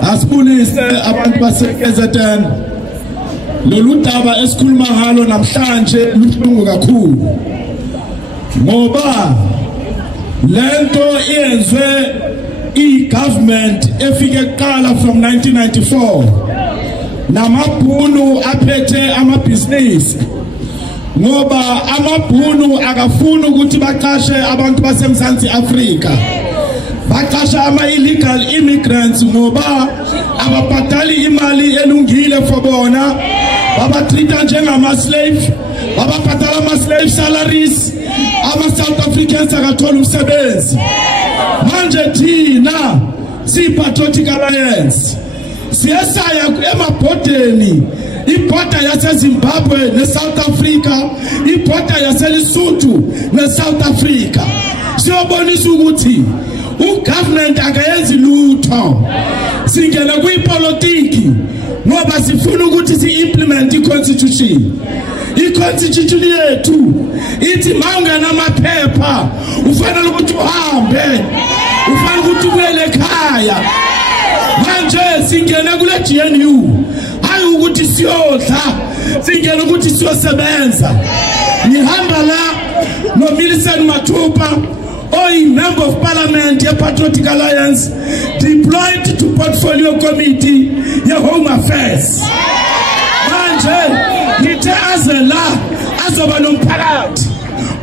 Asibulise abantu base-KZN. Lolu daba esikhuluma ngalo namhlanje lubuhlungu kakhulu ngoba lento iyenzwe i-government efike kuqala from 1994 namabhunu aphethe amabhizinisi ngoba amabhunu akafuna ukuthi baqashe abantu baseMzansi Afrika, baqasha ama-illegal immigrants ngoba ababhadali imali elungile for bona, babatreata njengama-slave, bababhadala ama-slave salaries, ama-South Africans akathola umsebenzi. Manje thina siyi-Patriotic Alliance siyesaya emabhodeni, ibhoda yaseZimbabwe neSouth Africa, ibhoda yaseLesotho neSouth Africa, siyobonisa ukuthi ugovernment akayenzi lutho. Singena kuyipolitiki ngoba sifuna ukuthi si-implement i-constitution. I-constitution yethu ithi mawungena amaphepha ufanele ukuthi uhambe, ufanele ukuthi ubuyele ekhaya. Manje singena kule GNU hayi ukuthi siyodla, singena ukuthi siyosebenza. Ngihamba la noMillicent Mathupha, Member of Parliament, Patriotic Alliance, deployed to Portfolio Committee, Home Affairs. Manje, nithe azela azoba nomphakathi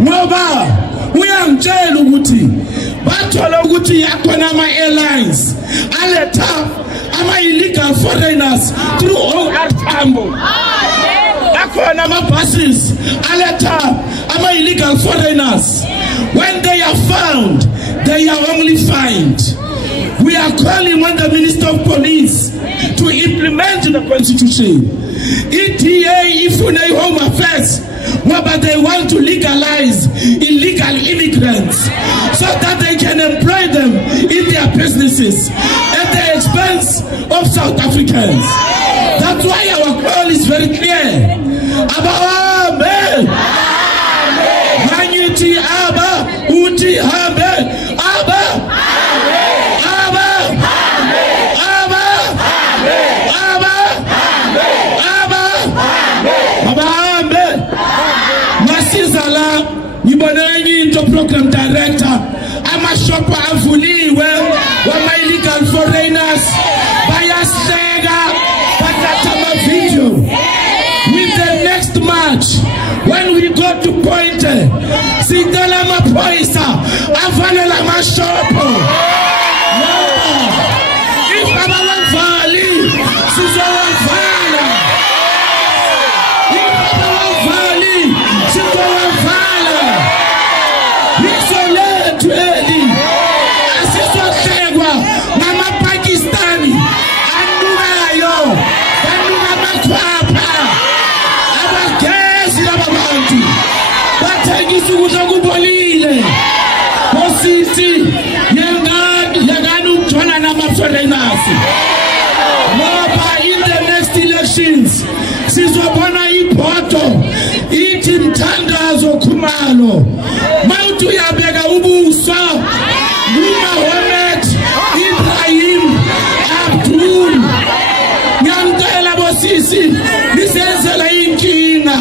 ngoba uyangitshela ukuthi bathola ukuthi yakhona ama-airlines aletha ama-illegal foreigners through OR Tambo. Akhona ama-buses aletha ama-illegal foreigners. When they are found, they are only fined. We are calling on the Minister of Police to implement the Constitution. ETA ifune Home Affairs, but they want to legalize illegal immigrants so that they can employ them in their businesses at the expense of South Africans. That's why our call is very clear. Amen. Manyiti Abba, Uti Habe, Abba, Abba, Abba, Abba, Abba, Abba, Masizala, Niboneni into program director, Amashopa Avuliwe, Wama illegal foreigners, Bayasega, Patatama video. With the next march, when we go to Pointe, Singala Mapoisa, Avanela Mashopo. If Abalan Valley, Susan Vala. If Abalan Valley, Susan Vala. Isole Tredi, Assistant Segwa, Mama Pakistani, Anuayo, Anua Makwapa, Abakesi Ababantu. Sukubolile Osisi Yaganu Jona Namasorenas. In the next elections, Sizobana Ipoto, Itim Tandazo Kumalo, Mautu Yabega Ubusa, Muhammad, Ibrahim, Abdul, Yandela Bosisi, this is a Kina.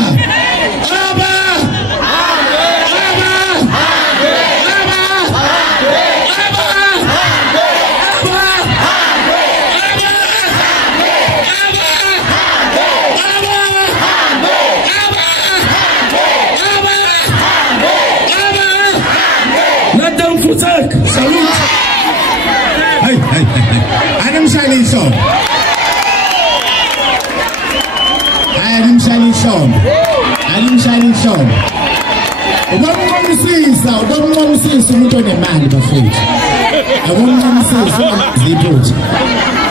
Salute. Hey. Adam Shining Sean. Adam Shining Sean. Don't want to see someone on a man, my friend. I want to see someone.